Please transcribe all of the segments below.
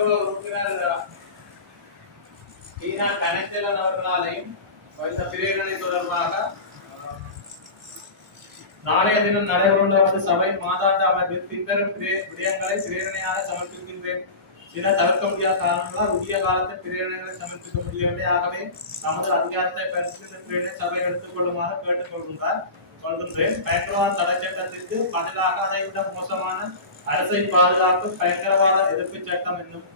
கௌரவ உறுப்பினர் கணேசன் அவர்களாலையும் இந்த பிரேரணை தொடர்பாக நாளைய தினம் நடைபெறும் சபை மாதாந்த அமர்வில் பின்வரும் விடயங்களை பிரேரணையாக சமர்ப்பிக்கின்றேன். சில தவிர்க்க முடியாத காரணங்களால் உரிய காலத்தில் பிரேரணைகளை சமர்ப்பிக்க முடியவில்லை. ஆகவே நமது அதிகாரத்தை பரிசீலித்த பிரேரணை சபை எடுத்துக் கொள்ளுமாறு கேட்டுக்கொள்கின்றேன். பயங்கரவாத தடை சட்டத்திற்கு பதிலாக அதை விட மோசமான அரசை பாதுகாக்கும் பயங்கரவாத எதிர்ப்பு சட்டம் என்னும்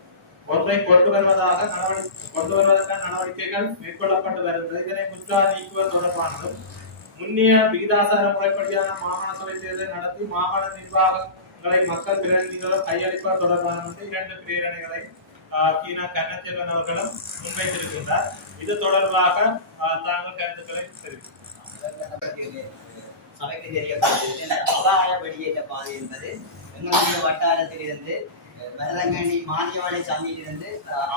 ஒன்றை கொண்டு வருவதற்கான நடவடிக்கைகள் மேற்கொள்ளப்பட்டு வருகிறது. இதனை முற்றாக நீக்குவது தொடர்பானதும் முன்னிய விகிதாசார முறைப்படியான மாகாண சபை தேர்தலை நடத்தி மாகாண நிர்வாகங்களை மக்கள் பிரதிநிதிகளும் கையளிப்பது தொடர்பான 2 பிரேரணைகளை கீனா கண்ணச்சேவன் அவர்களும் முன்வைத்திருக்கின்றார். இது தொடர்பாக தாங்கள் கருத்துக்களை தெரிவித்தார். சபைக்கு தெரியப்படுகிறது. அபாய வெளியேற்ற பாதை என்பது எங்களுடைய வட்டாரத்திலிருந்து மரதங்கனி மானியவளை சந்தியிலிருந்து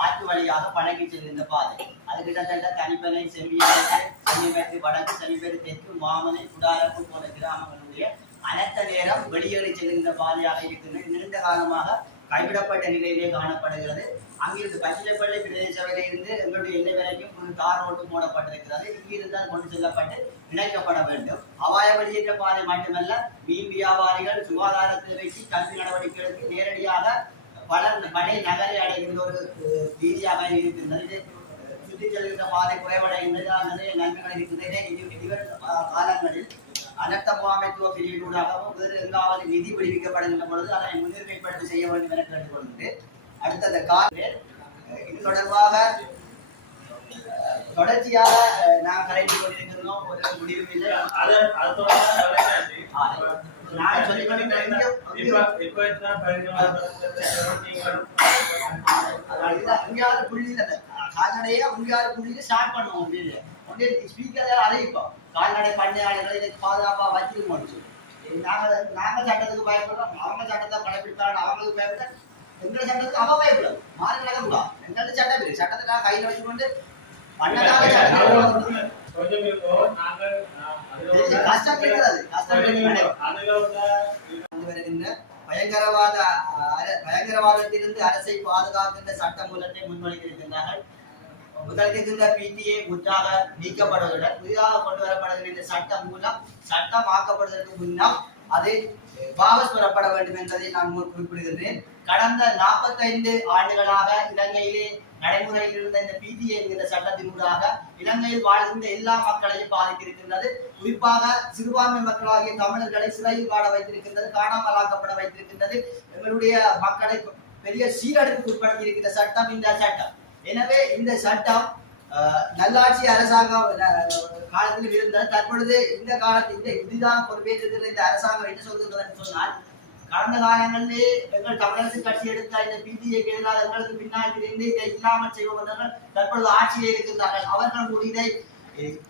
ஆற்று வழியாக பழகி செல்கின்ற பாதை. அது கிட்டத்தட்ட தனிப்பனை செம்மியத்து வடக்கு செமிப்பேறு தெற்கு மாமனை குடாரப்பு போன்ற கிராமங்களுடைய அனைத்த நேரம் வெளியேறி செல்கின்ற பாதையாக இருக்கின்றது. நீண்ட காலமாக கைவிடப்பட்ட நிலையிலே காணப்படுகிறது. அங்கிருந்து பச்சிலைப்பள்ளி பிரதேச சபையிலிருந்து எங்களுடைய எல்லை வரைக்கும் ஒரு தார் ரோட்டு மூடப்பட்டிருக்கிறது. இங்கிருந்தால் கொண்டு செல்லப்பட்டு இணைக்கப்பட வேண்டும். அபாய வெளியேற்ற பாதை மட்டுமல்ல, மீன் வியாபாரிகள் சுகாதார தேவைக்கு கல்வி நடவடிக்கைகளுக்கு நேரடியாக படை நகரை அடைகின்ற ஒரு வீதியாக இருக்கின்றது. சுற்றி செல்கின்ற பாதை குறைவடைகின்றது. நிறைய நன்மைகள் இருக்கின்றன. இனிவரும் காலங்களில் அனர்த்த முகாமைத்துவ பிரிவினூடாகவும் வேறு எங்காவது நிதி விடுவிக்கப்படுகின்ற பொழுது அதனை முன்னுரிமைப்படுத்தி செய்ய வேண்டும் என கேட்டுக்கொண்டு அடுத்த காலையில் இது தொடர்பாக தொடர்ச்சியாக நாம் கலைந்து கொண்டிருக்கிறோம். ஒரு முடிவும் இல்லை. கால்நடையை 6 புள்ளியில ஸ்டார்ட் பண்ணுவோம். ஸ்பீக்கர் அறிவிப்போம். கால்நடை பண்ணையாளர்களை பாதுகாப்பாக வச்சிருக்கோம். நாங்க சட்டத்துக்கு பயப்படுறோம், அவங்க சட்டத்தை கடைபிடிப்பாங்க. அவங்களுக்கு பயப்பட எங்களை சட்டத்துக்கு அவ பயப்படும். மாறி நடக்கக்கூடாது. எங்களுக்கு சட்டம் இருக்கு. சட்டத்தை நான் கையில் வச்சுக்கொண்டு பயங்கரவாதத்திலிருந்து அரசை பாதுகாக்கின்ற சட்ட மூலத்தை முன்வைத்திருக்கின்றார்கள். முதலிருக்கின்ற PTA முற்றாக நீக்கப்படுவதுடன் புதிதாக கொண்டு வரப்படுகின்ற சட்டம் மூலம் சட்டமாக்கப்படுவதற்கு முன்னால் அது வாபஸ் பெறப்பட வேண்டும் என்பதை நான் குறிப்பிடுகின்றேன். கடந்த 45 ஆண்டுகளாக இலங்கையிலே நடைமுறையில் இருந்த இந்த PTA என்கிற சட்டத்தினூடாக இலங்கையில் வாழ்கின்ற எல்லா மக்களையும் பாதித்திருக்கின்றது. குறிப்பாக சிறுபான்மை மக்களாகிய தமிழர்களை சிறையில் வாழ வைத்திருக்கின்றது, காணாமலாக்கப்பட வைத்திருக்கின்றது. எங்களுடைய மக்களை பெரிய சீரழிவுக்கு உட்படுத்தி இருக்கின்ற சட்டம் இந்த சட்டம். எனவே இந்த சட்டம் நல்லாட்சி அரசாங்கம் காலத்தில் இருந்தால் தற்பொழுது இந்த காலத்தில் இந்த புதிதாக பொறுப்பேற்றிருக்கிற இந்த அரசாங்கம் என்ன சொல்கிறது என்று சொன்னால், கடந்த காலங்களிலே எங்கள் தமிழரசு கட்சி எடுத்த இந்த PTA-க்கு எதிராக எங்களுக்கு பின்னால் இருந்து இதை இல்லாமல் செய்வதர்கள் தற்பொழுது ஆட்சியில் இருக்கின்றார்கள். அவர்கள் கூட இதை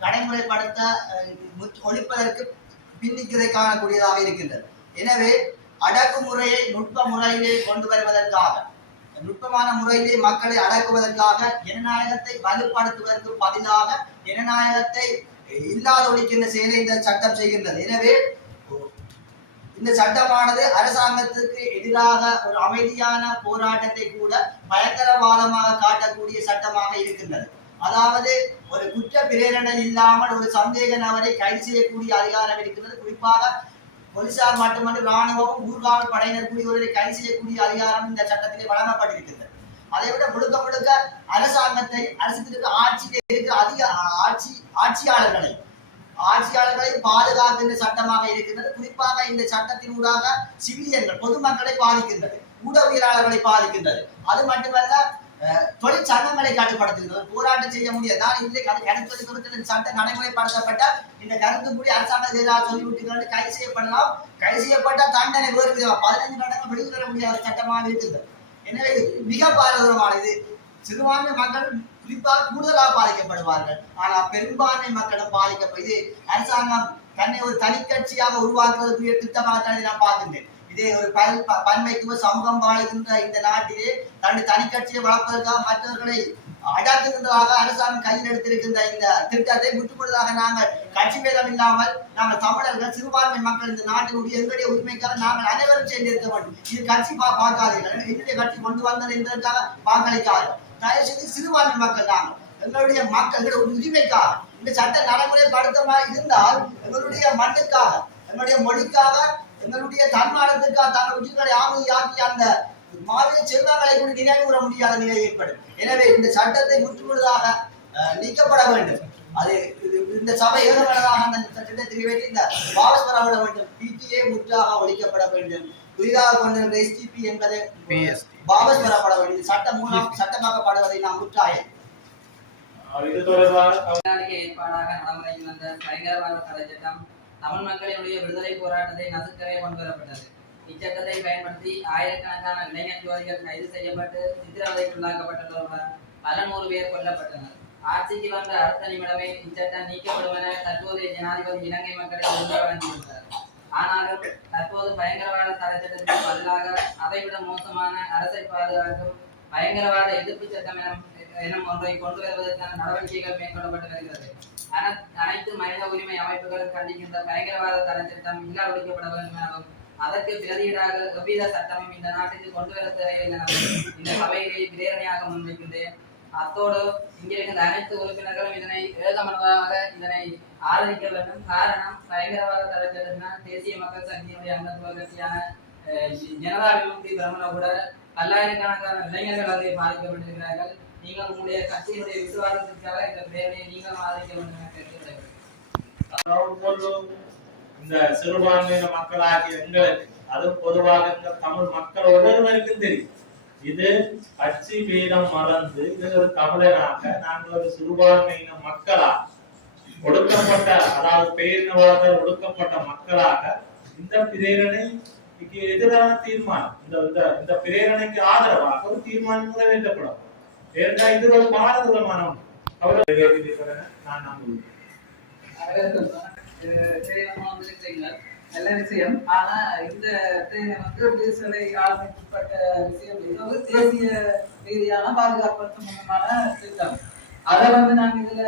நடைமுறைப்படுத்த ஒழிப்பதற்கு பின்னிக்கதை காணக்கூடியதாக இருக்கின்றது. எனவே அடக்குமுறையை நுட்ப முறையிலே கொண்டு வருவதற்காக, நுட்பமான முறையிலே மக்களை அடக்குவதற்காக, ஜனநாயகத்தை வலுப்படுத்துவதற்கு பதிலாக ஜனநாயகத்தை இல்லாத ஒழிக்கின்ற செயலை இந்த சட்டம் செய்கின்றது. எனவே இந்த சட்டமானது அரசாங்கத்துக்கு எதிராக ஒரு அமைதியான போராட்டத்தை கூட பயங்கரவாதமாக காட்டக்கூடிய சட்டமாக இருக்கின்றது. அதாவது ஒரு குற்ற பிரேரணை இல்லாமல் ஒரு சந்தேக நபரை கைது செய்யக்கூடிய அதிகாரம் இருக்கின்றது. குறிப்பாக போலீசார் மட்டுமன்று இராணுவமும் ஊர்காவல் படையினர் கூடியவர்களை கைது செய்யக்கூடிய அதிகாரம் இந்த சட்டத்திலே வழங்கப்பட்டிருக்கின்றது. அதை விட முழுக்க முழுக்க அரசாங்கத்தை, அரசுக்கு ஆட்சியில் இருக்கிற ஆட்சியாளர்களை பாதுகாக்கின்ற சட்டமாக இருக்கின்றது. குறிப்பாக இந்த சட்டத்தினூடாக சிவிலியன்கள், பொதுமக்களை பாதிக்கின்றது, ஊடகவியலாளர்களை பாதிக்கின்றது. அது மட்டுமல்ல, தொழிற்சங்கங்களை கட்டுப்படுத்துகிறது. போராட்டம் செய்ய முடியாது. நான் இல்லை கருத்து குறித்த சட்டம் நடைமுறைப்படுத்தப்பட்டால் இந்த கருத்து கூடி அரசாங்கத்தை சொல்லிவிட்டு கைது செய்யப்படலாம். கைது செய்யப்பட்டால் தண்டனை வேறு 15 வருடங்கள் வெளிவர முடியாத சட்டமாக இருக்கின்றது. எனவே இது மிக பாரதூரமானது. சிறுபான்மை மக்கள் குறிப்பாக கூடுதலாக பாதிக்கப்படுவார்கள். ஆனால் பெரும்பான்மை மக்களும் பாதிக்கப்படுது. அரசாங்கம் தன்னை ஒரு தனிக்கட்சியாக உருவாக்குவதற்குரிய திட்டமாக நான் பார்க்கின்றேன். இதே ஒரு பன்மைத்துவ சமூகம் வாழ்கின்ற இந்த நாட்டிலே தன்னுடைய தனிக்கட்சியை வளர்ப்பதற்காக மற்றவர்களை அடாக்குகின்றதாக அரசாங்கம் கையில் எடுத்திருக்கின்ற இந்த திட்டத்தை முற்றுமுழுதாக நாங்கள் கட்சி பேதம் இல்லாமல் நாங்கள் தமிழர்கள் சிறுபான்மை மக்கள் இந்த நாட்டினுடைய எங்களுடைய உரிமைக்காக நாங்கள் அனைவரும் சேர்ந்திருக்க வேண்டும். இது கட்சி பார்க்காதீர்கள், என்னுடைய கட்சி கொண்டு வந்தது என்பதற்காக வாக்களிக்காது. தயவு செய்து சிறுபான்மை மக்கள் நாங்கள் எங்களுடைய மக்களுடைய உரிமைக்காக இந்த சட்ட நடைமுறைப்படுத்தமாக இருந்தால் எங்களுடைய மண்ணுக்காக எங்களுடைய மொழிக்காக எங்களுடைய தன்மானத்திற்காக தாங்கள் உயிர்களை ஆக்கிய அந்த மாநில செல்வங்களை கூட நினைவு கூற முடியாத நிலை ஏற்படும். எனவே இந்த சட்டத்தை முற்றுமுழுதாக நீக்கப்பட வேண்டும். அது இந்த சபை ஏழுமனதாக அந்த சட்டத்தை நிறைவேற்றி இந்த வாபஸ் பெறப்பட வேண்டும். பிடிஏ முற்றாக ஒழிக்கப்பட வேண்டும். புதிதாக கொண்டிருந்த எஸ்டிபி என்பதை வாபஸ் பெறப்பட வேண்டும். சட்டம் மூலம் சட்டமாக்கப்படுவதை நாம் முற்றாயம் ஏற்பாடாக நடைமுறையில் வந்த பயங்கரவாத தடை சட்டம் தமிழ் மக்களினுடைய விடுதலை போராட்டத்தை நசுக்கவே கொண்டு வரப்பட்டது. இச்சட்டத்தை பயன்படுத்தி ஆயிரக்கணக்கான இளைஞர் ஜோதிகள் கைது செய்யப்பட்டு சித்திரவதைக்குள்ளாக்கப்பட்டுள்ளவர்கள் பல 100 பேர் கொல்லப்பட்டனர். ஆட்சிக்கு வந்த அடுத்த நிமிடமே இச்சட்டம் நீக்கப்படும் என தற்போதைய ஜனாதிபதி இலங்கை மக்களுக்கு உறுதி வழங்கியிருந்தார். ஆனாலும் தற்போது பயங்கரவாத தடை சட்டத்திற்கு பதிலாக அதைவிட மோசமான அரசை பாதுகாக்கும் பயங்கரவாத எதிர்ப்பு சட்டம் எனும் ஒன்றை கொண்டு வருவதற்கான நடவடிக்கைகள் மேற்கொள்ளப்பட்டு வருகிறது. அனைத்து மனித உரிமை அமைப்புகள் கண்டிக்கின்ற பயங்கரவாத தடை சட்டம் இல்லாத ஒழிக்கப்பட வேண்டும் எனவும் அதற்கு பிரதியீடாக எவ்வித சட்டமும் இந்த நாட்டுக்கு கொண்டு வர தேவையில்லை எனவும் இந்த சபையிலே பிரேரணையாக முன்வைக்கின்றேன். அத்தோடு இங்கிருக்கின்ற அனைத்து உறுப்பினர்களும் இதனை ஏகமனதாக இதனை ஆதரிக்க வேண்டும். காரணம், பயங்கரவாத தடை சட்டத்தினால் தேசிய மக்கள் சக்தியினுடைய அங்கத்துவ கட்சியான ஜனதா விமுக்தி பிரமுன கூட பல்லாயிரக்கணக்கான இளைஞர்கள் அதை பாதிக்கப்பட்டிருக்கிறார்கள். நீங்கள் உங்களுடைய கட்சியினுடைய விசுவாசத்திற்காக இந்த பிரேரணையை நீங்கள் ஆதரிக்க வேண்டும் என கேட்டுக்கொள்கிறேன். இந்த சிறுபான்மையின மக்களாகிய எங்களுக்கு, அதுவும் பொதுவாக இந்த தமிழ் மக்கள் ஒவ்வொருவருக்கும் தெரியும், இது கட்சி பேதம் மறந்து இது ஒரு தமிழனாக நாங்கள் ஒரு சிறுபான்மையின மக்களாக ஒடுக்கப்பட்ட, அதாவது பேரினவாத ஒடுக்கப்பட்ட மக்களாக இந்த பிரேரணைக்கு எதிரான தீர்மானம், இந்த பிரேரணைக்கு ஆதரவாக ஒரு தீர்மானம் நிறைவேற்றப்படும். ஏனென்றால் இது ஒரு பாரதூரமான நான் நம்புகிறேன். நல்ல விஷயம். ஆனா இந்த விடுதலை ஆளுமைக்குட்பட்ட விஷயம் இது ஒரு தேசிய ரீதியான பாதுகாப்பு சம்பந்தமான திட்டம். அதை நாங்க இதுல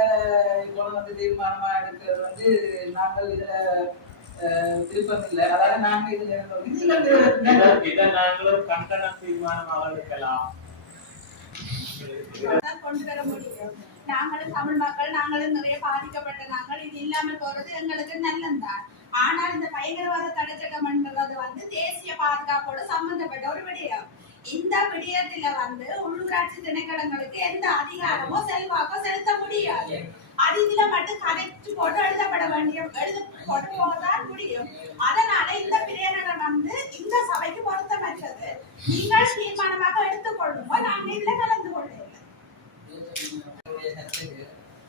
தீர்மானமா எடுக்கிறது நாங்கள் இதுல விருப்பம் இல்லை. அதாவது நாங்க இதை நாங்களும் கண்டன தீர்மானமாக எடுக்கலாம். கொண்டு வர முடியும். நாங்களும் தமிழ் மக்கள், நாங்களும் நிறைய பாதிக்கப்பட்ட நாங்கள், இது இல்லாமல் போறது எங்களுக்கு நல்லதுதான். ஆனால் இந்த பயங்கரவாத தடை சட்டம் என்றது தேசிய பாதுகாப்போடு சம்பந்தப்பட்ட ஒரு விடயம். இந்த விடயத்துல உள்ளூராட்சி திணைக்களங்களுக்கு எந்த அதிகாரமோ செல்வாக்கோ செலுத்த முடியாது. அது இதுல மட்டும் கதைச்சு போட்டு எழுதப்பட வேண்டிய போட்டு போகத்தான் முடியும். அதனால இந்த பிரேரணை இந்த சபைக்கு பொருத்தமற்றது. நீங்கள் தீர்மானமாக எடுத்துக்கொள்ளுமோ நாங்கள் இதுல கலந்து கொள்ளுங்கள்.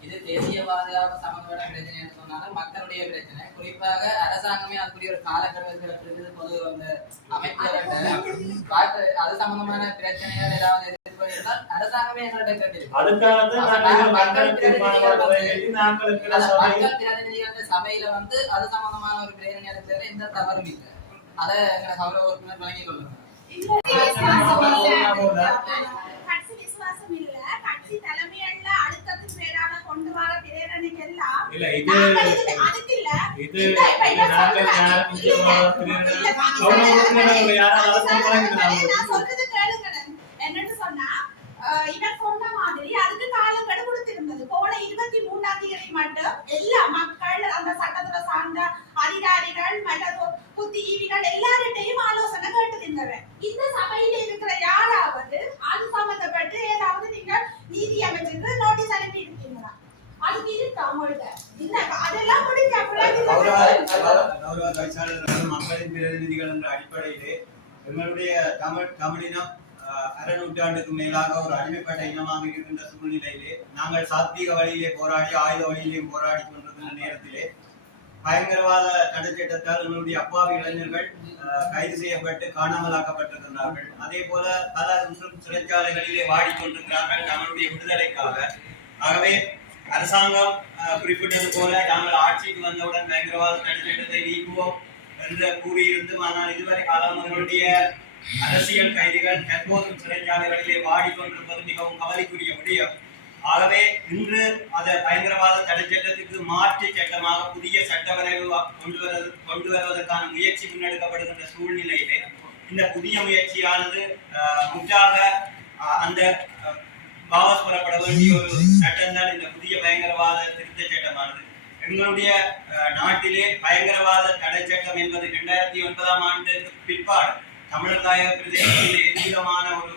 இது தேசிய பாதுகாப்பு சம்பந்தப்பட்ட பிரச்சனை என்று சொன்னாலும் மக்களுடைய பிரச்சனை. குறிப்பாக அரசாங்கமே அதுக்குரிய ஒரு காலக்கட்டத்தில் பொது அந்த அமைப்பு அது சம்பந்தமான பிரச்சனைகள் ஏதாவது எதிர்பார்த்தால் அரசாங்கமே எங்கள்கிட்ட கேட்டிருக்கோம். சபையில அது சம்பந்தமான ஒரு பிரேரணை எடுத்ததுல எந்த தவறும் இல்லை. அதை எங்களை கௌரவ உறுப்பினர் வழங்கிக் கொள்ளுங்க. தலைமையில அழுத்தத்தின் பேரால கொண்டு வர பிரேரணைக்கெல்லாம் என்னன்னு சொன்னா இவர் சொன்ன மாதிரி அதுக்கு காலக்கெடு கொடுத்திருந்தது. போன 23ஆம் தேதி மட்டும் எல்லா மக்கள், அந்த சட்டத்துல சார்ந்த அதிகாரிகள் மற்றும் புத்திஜீவிகள் எல்லார்கிட்டையும் ஆலோசனை கேட்டிருந்தவர். இந்த சபையில இருக்கிற யாராவது அது சம்பந்தப்பட்டு ஏதாவது நீங்கள் நீதி அமைச்சருக்கு நோட்டீஸ் அனுப்பி இருக்கீங்களா? அதுக்கு இருக்கா உங்கள்ட்ட? இந்த அதெல்லாம் முடிஞ்ச மக்களின் பிரதிநிதிகள் என்ற அடிப்படையிலே எங்களுடைய தமிழினம் அரை நூற்றாண்டுக்கு மேலாக ஒரு அடிமைப்பட்ட இனமாக இருக்கின்ற சூழ்நிலையிலே நாங்கள் சாத்வீக வழியிலே போராடி ஆயுத வழியிலேயும் போராடி கொண்டிருக்கின்ற நேரத்திலே பயங்கரவாத தடை சட்டத்தால் எங்களுடைய அப்பாவி இளைஞர்கள் கைது செய்யப்பட்டு காணாமலாக்கப்பட்டிருக்கிறார்கள். அதே போல பலர் இன்றும் சிறைச்சாலைகளிலே வாடிக்கொண்டிருக்கிறார்கள் நம்மளுடைய விடுதலைக்காக. ஆகவே அரசாங்கம் குறிப்பிட்டது போல நாங்கள் ஆட்சிக்கு வந்தவுடன் பயங்கரவாத தடை சட்டத்தை நீக்குவோம் என்று கூறியிருந்தும், ஆனால் இதுவரை காலம் எங்களுடைய அரசியல் கைதிகள் தற்போதும் சிறைச்சாலைகளிலே வாடிக்கொண்டிருப்பது மிகவும் கவலைக்குரிய விடயம். ஆகவே இன்று அதை பயங்கரவாத தடை சட்டத்துக்கு மாற்று சட்டமாக புதிய சட்டவரைவு கொண்டு வருவதற்கான முயற்சி முன்னெடுக்கப்படுகின்ற சூழ்நிலையிலே இந்த புதிய முயற்சியானது முற்றாக அந்த வாபஸ் பெறப்பட வேண்டிய ஒரு சட்டம் தான் இந்த புதிய பயங்கரவாத திருத்த சட்டமானது. எங்களுடைய நாட்டிலே பயங்கரவாத தடை சட்டம் என்பது 2009ஆம் ஆண்டுக்கு பிற்பாடு தமிழர் தாயக பிரதேசத்திலே எவ்விதமான ஒரு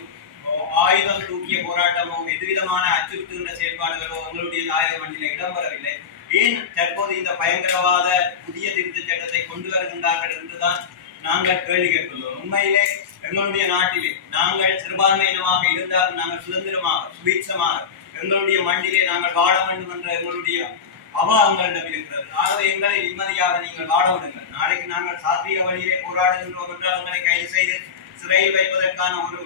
ஆயுதம் தூக்கிய போராட்டமோ எதுவிதமான அச்சுறுத்துகின்ற செயல்பாடுகளோ எங்களுடைய தாயக மண்ணிலே இடம்பெறவில்லை. ஏன் தற்போது இந்த பயங்கரவாத புதிய திருத்த சட்டத்தை கொண்டு வருகின்றார்கள் என்றுதான் நாங்கள் கேள்வி கேட்டுள்ளோம். உண்மையிலே எங்களுடைய நாட்டிலே நாங்கள் சிறுபான்மையினமாக இருந்தாலும் நாங்கள் சுதந்திரமாக சுபீட்சமாக எங்களுடைய மண்ணிலே நாங்கள் வாழ வேண்டும் என்ற எங்களுடைய அவாங்கங்களிடம் இருக்கிறது. ஆகவே எங்களை நிம்மதியாக நீங்கள் வாழ விடுங்கள். நாளைக்கு நாங்கள் சாத்வீக வழியிலே போராடுகின்றோம் என்றால் எங்களை கைது செய்து சிறையில் வைப்பதற்கான ஒரு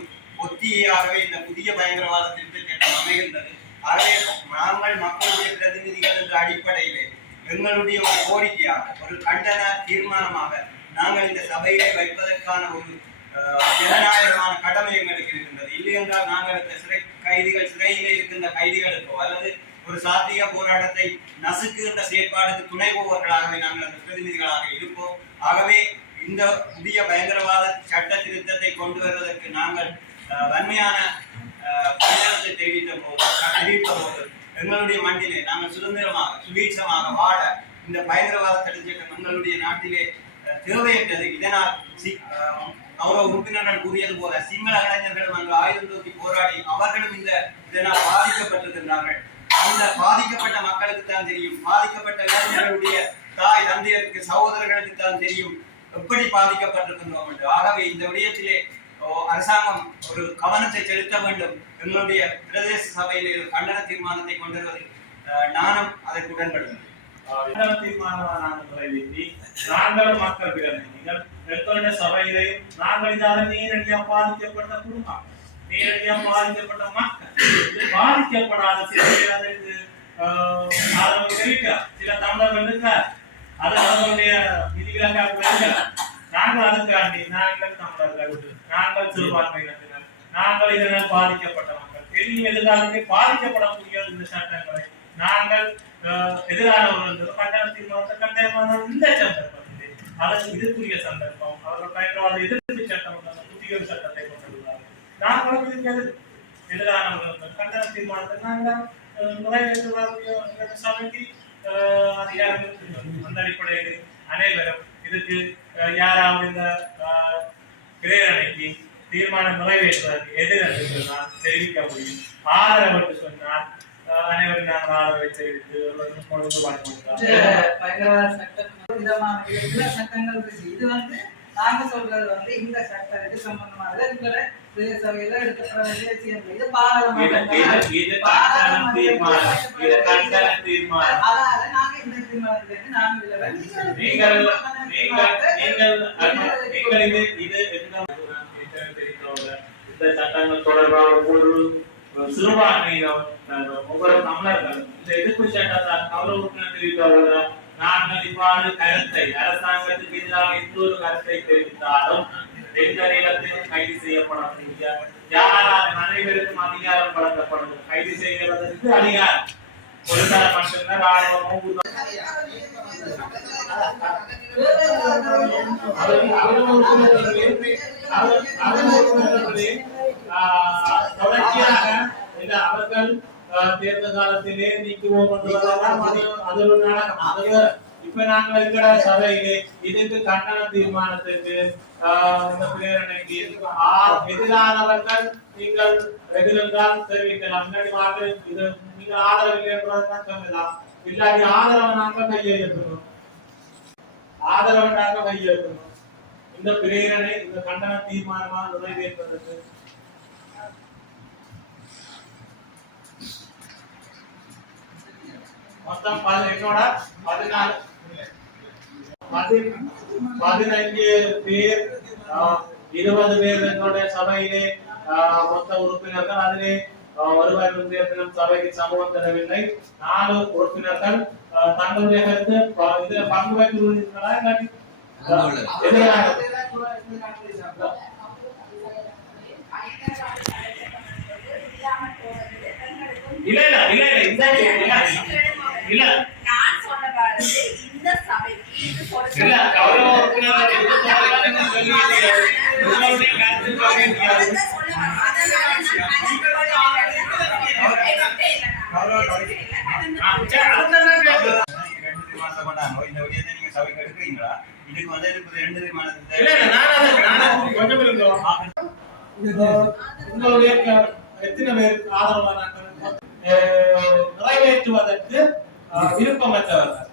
ஒத்தியாகவே இந்த புதிய பயங்கரவாத திருத்த சட்டம் அமைகின்றது. ஆகவே நாங்கள் மக்களுடைய பிரதிநிதிகள் என்ற அடிப்படையிலே எங்களுடைய ஒரு கோரிக்கையாக ஒரு கண்டன தீர்மானமாக நாங்கள் இந்த சபையிலே வைப்பதற்கான ஒரு ஜனநாயகமான கடமை எங்களுக்கு இருக்கின்றது. இல்லை என்றால் நாங்கள் இந்த சிறையிலே இருக்கின்ற கைதிகளுக்கோ அல்லது ஒரு சாத்திய போராட்டத்தை நசுக்குகின்ற செயற்பாடுக்கு துணை போவர்களாகவே நாங்கள் அந்த பிரதிநிதிகளாக இருப்போம். ஆகவே இந்த புதிய பயங்கரவாத சட்ட திருத்தத்தை கொண்டு வருவதற்கு நாங்கள் வன்மையான கண்டனத்தை தெரிவித்த போது எங்களுடைய மண்ணிலே நாங்கள் சுதந்திரமாக சுபீட்சமாக வாழ இந்த பயங்கரவாத தடை சட்டம் எங்களுடைய நாட்டிலே தேவையற்றது. இதனால் கௌரவ உறுப்பினர்கள் கூறியது போல சிங்கள இளைஞர்களும் அங்கு ஆயுதம் தூக்கி போராடி அவர்களும் இதனால் பாதிக்கப்பட்டிருக்கின்றார்கள். அந்த பாதிக்கப்பட்ட மக்களுக்கு தான் தெரியும், பாதிக்கப்பட்ட இளைஞர்களுடைய தாய் தந்தையருக்கு சகோதரர்களுக்கு தான் தெரியும் எப்படி பாதிக்கப்பட்டிருக்கின்றோம் என்று. ஆகவே இந்த விடயத்திலே அரசாங்கம் ஒரு கவனத்தை செலுத்த வேண்டும். எங்களுடைய பிரதேச சபையில் கண்டன தீர்மானத்தை கொண்டு வருவதில் நானும் அதற்கு உடன்படுகிறேன். நாங்கள் மக்கள் பிரதிநிதிகள் எங்களுடைய சபையிலையும் நாங்கள் இதால நேரடியாக பாதிக்கப்பட்ட குடும்பம், நேரடியாக பாதிக்கப்பட்ட மக்கள், பாதிக்கப்படாத சில சில தமிழர்கள் இருக்கார், அது அவர்களுடைய விதிவிலக்காக இருக்கிறார். நாங்கள் அதுக்காண்டி நாங்கள் தமிழர்கள், நாங்கள் சிறுபான்மையினர், நாங்கள் இதனால் பாதிக்கப்பட்ட மக்கள், பெரிய எதிர்காலத்தை பாதிக்கப்படக்கூடிய இந்த சட்டங்களை நாங்கள் எதிரானவர்கள் கண்டன தீர்மானத்தை கண்டனமான இந்த சந்தர்ப்பத்திலே அதற்கு இதுக்குரிய சந்தர்ப்பம் அவர்கள் பயங்கரவாத எதிர்ப்பு சட்டம் புதிய சட்டத்தை கொண்டுள்ளார்கள். நாங்களும் இதுக்கு எதிரானவர்கள் கண்டன தீர்மானத்தை நாங்கள் நிறைவேற்றுவார்கள் சபைக்கு அதிகாரிகள் அந்த அடிப்படையில் அனைவரும் இதுக்கு யாராவது இந்த பிரேரணைக்கு தீர்மானம் நிறைவேற்றுவதற்கு எதிர்த்து நான் தெரிவிக்க முடியும். ஆதரவு என்று சொன்னால் அனைவரும் நாங்கள் ஆதரவை தெரிவித்து பயங்கரவாத சட்டம் விதமான சட்டங்கள் இருக்கு. இது நாங்க சொல்றது இந்த சட்டம் இது சம்பந்தமானது எங்களோட சபையில எடுக்கப்பட வேண்டிய விஷயம். இது அதனால நாங்க இந்த தீர்மானத்திலிருந்து இந்த சட்டங்கள் தொடர்பாக ஒரு சிறுபான்மையினர் ஒவ்வொரு தமிழர்கள் இந்த எதிர்ப்பு சட்டத்தால் கௌரவ உறுப்பினர் தெரிவித்தவர்கள் நாங்கள் இவ்வாறு கருத்தை அரசாங்கத்துக்கு எதிராக எந்த ஒரு கருத்தை தெரிவித்தாலும் எந்த நேரத்திலும் கைது செய்யப்படக்கூடிய யாரால் அனைவருக்கும் அதிகாரம் வழங்கப்படும். கைது செய்வதற்கு அதிகாரம் ஒரு தர மட்டும்தான் ராணுவமும் தொடர்ச்சியாக அவர்கள் தேர்தல் காலத்திலே நீக்குவோம் இப்ப நாங்கள் இருக்கிற சபையிலே இதுக்கு கண்டன தீர்மானத்துக்கு இந்த பிரேரணைக்கு எதிரானவர்கள் நீங்கள் எதிர்ந்தால் தெரிவிக்கலாம். இது நீங்கள் ஆதரவு என்பதான் சொல்லலாம். இல்லாட்டி ஆதரவு நாங்கள் கையெழுத்தணும், ஆதரவு நாங்கள் கையெழுத்தணும். இந்த பிரேரணை இந்த கண்டன தீர்மானமாக நிறைவேற்றுவதற்கு மொத்தம் என்னோட 15 பேர் 20 பேர் என்னுடைய சபையிலே மொத்த உறுப்பினர்கள். அதிலே ஒருவர் தேர்தலும் சபைக்கு சமூகம் தரவில்லை. 4 உறுப்பினர்கள் தங்களுடைய கருத்து இதுல பங்கு வைத்துள்ளீர்களா இல்லாட்டி இல்ல இல்ல இல்ல இல்ல இல்ல நான் சொல்ல பாருங்க இந்த சபைக்கு இது சொல்றது இல்ல கௌரவ உறுப்பினர் எந்த சொல்றாங்க சொல்லிட்டீங்க உங்களுடைய கருத்து சொல்லிட்டீங்க அதான் சொல்ல வரேன். அதனால நான் கலந்து சரி அதுதான் கேக்குறேன். 2 தீர்மானத்தை கொண்டாங்க. இந்த விடயத்தை நீங்க சபைக்கு எடுக்கிறீங்களா? இதுக்கு வந்து எனக்கு 2 தீர்மானத்தை இல்ல இல்ல நான் கொஞ்சம் இருந்தோம் உங்களுடைய எத்தனை பேர் ஆதரவானார்கள் நிறைவேற்றுவதற்கு விருப்பமற்றவர்கள்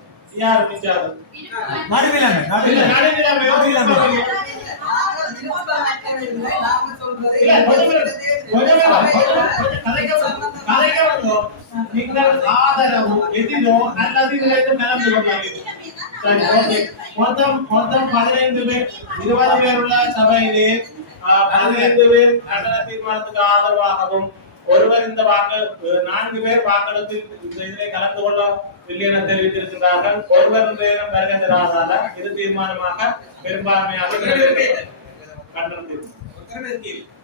யார் மிச்சாரு நீங்கள் ஆதரவு எதிரோ அல்லது இதிலிருந்து நடந்து கொள்ளாதீர்கள். மொத்தம் 15 பேர் 20 பேர் உள்ள சபையிலே 15 பேர் கண்டன தீர்மானத்துக்கு ஆதரவாகவும் ஒருவர் இந்த 4 பேர் வாக்களித்து இந்த இதிலே கலந்து கொள்ளவில்லை என தெரிவித்திருக்கிறார்கள். ஒருவர் இந்த இடம் வருகின்றார்கள். இது தீர்மானமாக பெரும்பான்மையாக கண்டனம் தீர்மானம்